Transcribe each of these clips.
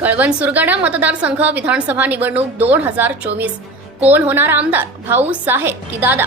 कळवण सुरगाणा मतदारसंघ विधानसभा निवडणूक दोन हजार चोवीस. कोण होणार आमदार? भाऊ साहेब की दादा?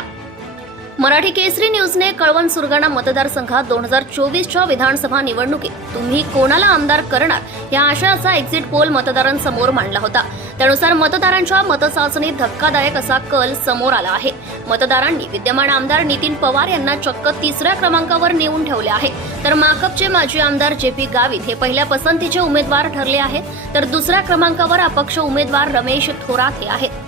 मराठी केसरी न्यूजने कळवण सुरगाणा मतदारसंघात दोन हजार चोवीसच्या विधानसभा निवडणुकीत तुम्ही कोणाला आमदार करणार? या आशयाचा एक्झिट पोल मतदारांसमोर मांडला होता. त्यानुसार मतदारांच्या मतचाचणीत धक्कादायक असा कल समोर आला आहे. मतदारांनी विद्यमान आमदार नितीन पवार यांना चक्क तिसऱ्या क्रमांकावर नेऊन ठेवले आहे. तर माकपचे माजी आमदार जे पी गावित हे पहिल्या पसंतीचे उमेदवार ठरले आहेत. तर दुसऱ्या क्रमांकावर अपक्ष उमेदवार रमेश थोरात हे आहेत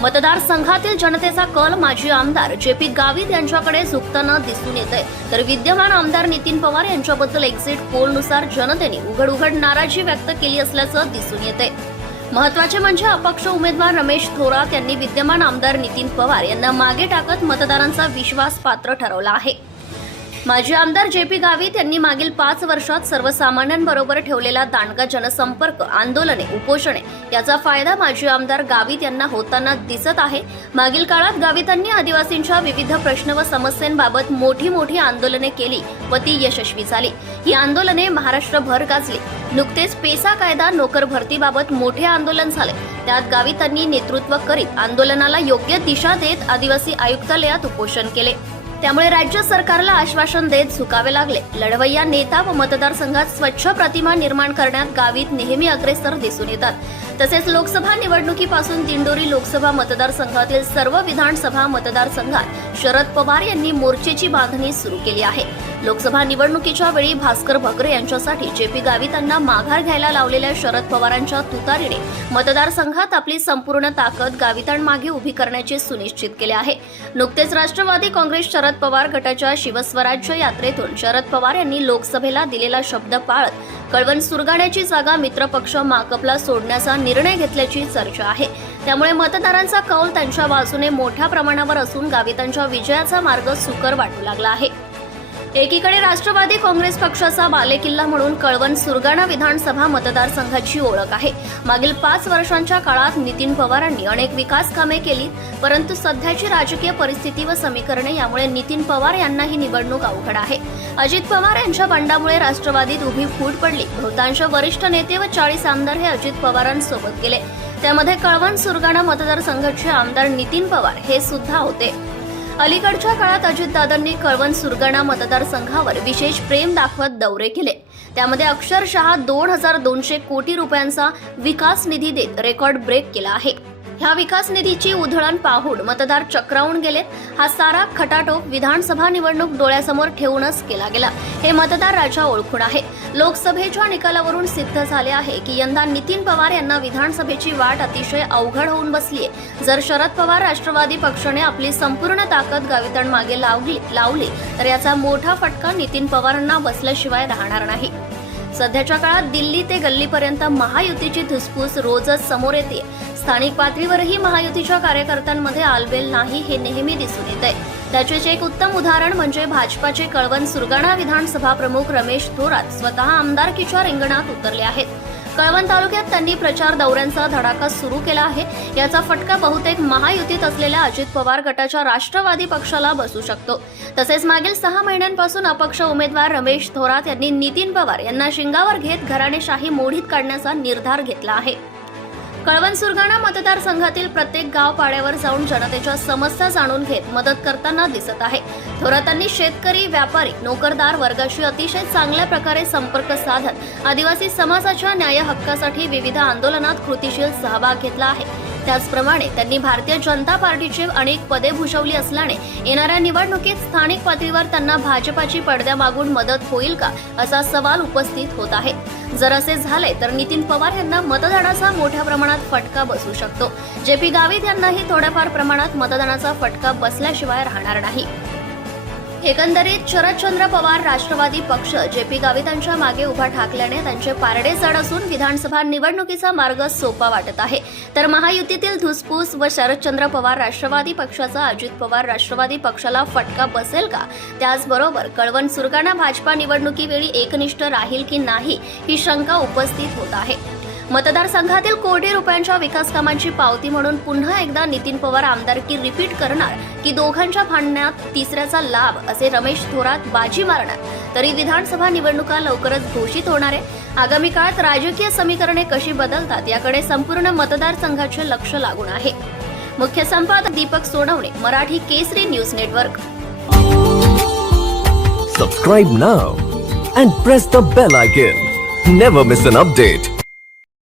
मतदारसंघातील जनतेचा कल माजी आमदार जे पी गावित यांच्याकडे झुकताना दिसून येत आहे तर विद्यमान आमदार नितीन पवार यांच्याबद्दल एक्झिट पोलनुसार जनतेने उघड उघड नाराजी व्यक्त केली असल्याचं दिसून येत आहे महत्त्वाचे म्हणजे अपक्ष उमेदवार रमेश थोरात यांनी विद्यमान आमदार नितीन पवार यांना मागे टाकत मतदारांचा विश्वास पात्र ठरवला आहे. माजी आमदार जे पी गावित यांनी मागील पाच वर्षात सर्वसामान्यांबरोबर ठेवलेला दांडगा जनसंपर्क आंदोलने उपोषणे याचा फायदा माजी आमदार गावित यांना होताना दिसत आहे. मागील काळात गावितांनी आदिवासींच्या विविध प्रश्न व समस्यांबाबत मोठी मोठी आंदोलने केली व ती यशस्वी झाली. ही आंदोलने महाराष्ट्रभर गाजली. नुकतेच पेसा कायदा नोकर भरतीबाबत मोठे आंदोलन झाले. त्यात गावितांनी नेतृत्व करीत आंदोलनाला योग्य दिशा देत आदिवासी आयुक्तालयात उपोषण केले. त्यामुळे राज्य सरकारला आश्वासन देत झुकावे लागले. लढवय्या नेता व मतदारसंघात स्वच्छ प्रतिमा निर्माण करण्यात गावीत नेहमी अग्रेसर दिसून येतात. तसेच लोकसभा निवडणुकीपासून दिंडोरी लोकसभा मतदारसंघातील सर्व विधानसभा मतदारसंघात शरद पवार यांनी मोर्चेची बांधणी सुरू केली आहे. लोकसभा निवडणुकीच्या वेळी भास्कर भगरे यांच्यासाठी जे पी गावितांना माघार घ्यायला लावलेल्या शरद पवारांच्या तुतारीने मतदारसंघात आपली संपूर्ण ताकद गावितांमागे उभी करण्याचे सुनिश्चित केले आहे. नुकतेच राष्ट्रवादी काँग्रेस शरद पवार गटाच्या शिवस्वराज्य यात्रेतून शरद पवार यांनी लोकसभेला दिलेला शब्द पाळत कळवण सुरगाण्याची जागा मित्रपक्ष माकपला सोडण्याचा निर्णय घेतल्याची चर्चा आहे. त्यामुळे मतदारांचा कौल त्यांच्या बाजूने मोठ्या प्रमाणावर असून गावितांच्या विजयाचा मार्ग सुकर वाटू लागला आहे. एकीकडे राष्ट्रवादी काँग्रेस पक्षाचा बालेकिल्ला म्हणून कळवण सुरगाणा विधानसभा मतदारसंघाची ओळख आहे. मागील पाच वर्षांच्या काळात नितीन पवारांनी अनेक विकास कामे केली परंतु सध्याची राजकीय परिस्थिती व समीकरणे यामुळे नितीन पवार यांना ही निवडणूक अवघड आहे. अजित पवार यांच्या बंडामुळे राष्ट्रवादीत उभी फूट पडली. बहुतांश वरिष्ठ नेते व चाळीस आमदार हे अजित पवारांसोबत गेले. त्यामध्ये कळवण सुरगाणा मतदारसंघाचे आमदार नितीन पवार हे सुद्धा होते. अलीकडच्या काळात अजितदादांनी कळवण सुरगाणा मतदारसंघावर विशेष प्रेम दाखवत दौरे केले. त्यामध्ये अक्षरशः दोन हजार दोनशे कोटी रुपयांचा विकास निधी देत रेकॉर्ड ब्रेक केला आहे. ह्या विकास निधीची उधळण पाहून मतदार चक्रावून गेलेत. हा सारा खटाटोप विधानसभा निवडणूक डोळ्यासमोर ठेवूनच केला गेला. हे मतदार राजा ओळखून आहे. लोकसभेच्या निकालावरून सिद्ध झाले आहे की यंदा नितीन पवार यांना विधानसभेची वाट अतिशय अवघड होऊन बसलीय. जर शरद पवार राष्ट्रवादी पक्षाने आपली संपूर्ण ताकद गावितांमागे लावली लावली तर याचा मोठा फटका नितीन पवारांना बसल्याशिवाय राहणार नाही. सध्याच्या काळात दिल्ली ते गल्लीपर्यंत महायुतीची धुसफूस रोजच समोर येते. स्थानिक पातळीवरही महायुतीच्या कार्यकर्त्यांमध्ये आलबेल नाही हे नेहमी दिसून येत आहे त्याचेच एक उत्तम उदाहरण म्हणजे भाजपाचे कळवण सुरगाणा विधानसभा प्रमुख रमेश थोरात स्वतः आमदारकीच्या रिंगणात उतरले आहेत. कळवण तालुक्यात त्यांनी प्रचार दौऱ्यांचा धडाका सुरू केला आहे. याचा फटका बहुतेक महायुतीत असलेल्या अजित पवार गटाच्या राष्ट्रवादी पक्षाला बसू शकतो. तसेच मागील सहा महिन्यांपासून अपक्ष उमेदवार रमेश थोरात यांनी नितीन पवार यांना शिंगावर घेत घराणेशाही मोडीत काढण्याचा निर्धार घेतला आहे. कळवण सुरगाणा मतदारसंघातील प्रत्येक गाव पाड्यावर जाऊन जनतेच्या समस्या जाणून घेत मदत करताना दिसत आहे. थोरातांनी शेतकरी व्यापारी नोकरदार वर्गाशी अतिशय चांगल्या प्रकारे संपर्क साधत आदिवासी समाजाच्या न्याय हक्कासाठी विविध आंदोलनात कृतीशील सहभाग घेतला आहे. त्याचप्रमाणे त्यांनी भारतीय जनता पार्टीची अनेक पदे भूषवली असल्याने येणाऱ्या निवडणुकीत स्थानिक पातळीवर त्यांना भाजपाची पडद्यामागून मदत होईल का असा सवाल उपस्थित होत आहे. जर असे झाले तर नितीन पवार यांना मतदानाचा मोठ्या प्रमाणात फटका बसू शकतो. जे पी गावित यांनाही थोड्याफार प्रमाणात मतदानाचा फटका बसल्याशिवाय राहणार नाही. एकंदरीत शरदचंद्र पवार राष्ट्रवादी पक्ष जे पी गावितांच्या मागे उभा ठाकल्याने त्यांचे पारडे जड असून विधानसभा निवडणुकीचा मार्ग सोपा वाटत आहे. तर महायुतीतील धुसफूस व शरदचंद्र पवार राष्ट्रवादी पक्षाचा अजित पवार राष्ट्रवादी पक्षाला फटका बसेल का? त्याचबरोबर कळवण सुरगाणा भाजपा निवडणुकीवेळी एकनिष्ठ राहील की नाही ही शंका उपस्थित होत आहे. मतदारसंघातील कोटी रुपयांच्या विकास कामांची पावती म्हणून पुन्हा एकदा नितीन पवार आमदारकी रिपीट करणार की दोघांच्या भांडण्यात तिसऱ्याचा लाभ असे रमेश थोरात बाजी मारणार. तरी विधानसभा निवडणुका लवकरच घोषित होणार आहे. आगामी काळात राजकीय समीकरणे कशी बदलतात याकडे संपूर्ण मतदारसंघाचे लक्ष लागून आहे. मुख्य संपादक Deepak Sonawane Marathi Kesari news network. Subscribe now and press the bell icon never miss an update